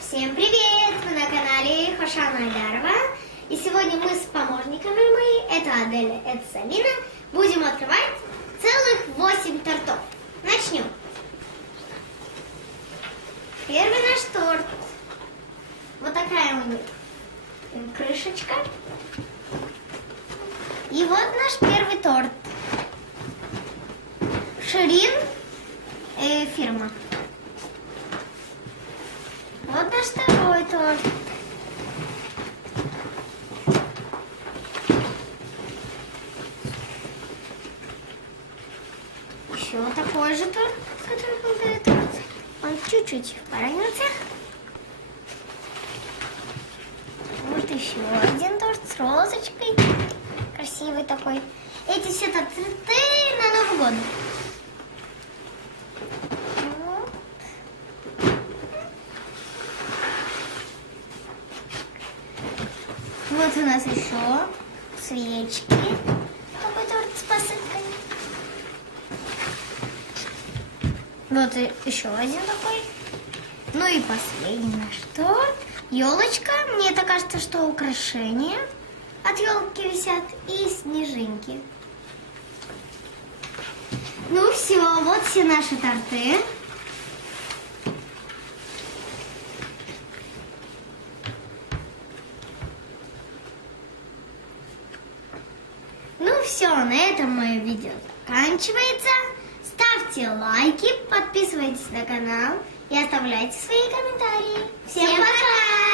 Всем привет! Вы на канале Хошана Айдарова. И сегодня мы с помощниками мои, это Аделя, это Салина, будем открывать целых 8 тортов. Начнем. Первый наш торт. Вот такая у э, крышечка. И вот наш первый торт. Ширин э, фирма. Вот наш второй торт. Еще такой же торт, который был до этого. Он чуть-чуть поранился. Вот еще один торт с розочкой. Красивый такой. Эти все торты на Новый год. Вот. Вот у нас еще свечки. Такой торт с посыпками. Вот и еще один такой. Ну и последний наш торт. Елочка. Мне это кажется, что украшения от елки висят. И снежинки. Ну все, вот все наши торты. Ну все, на этом мое видео заканчивается. Ставьте лайки, подписывайтесь на канал и оставляйте свои комментарии. Всем пока!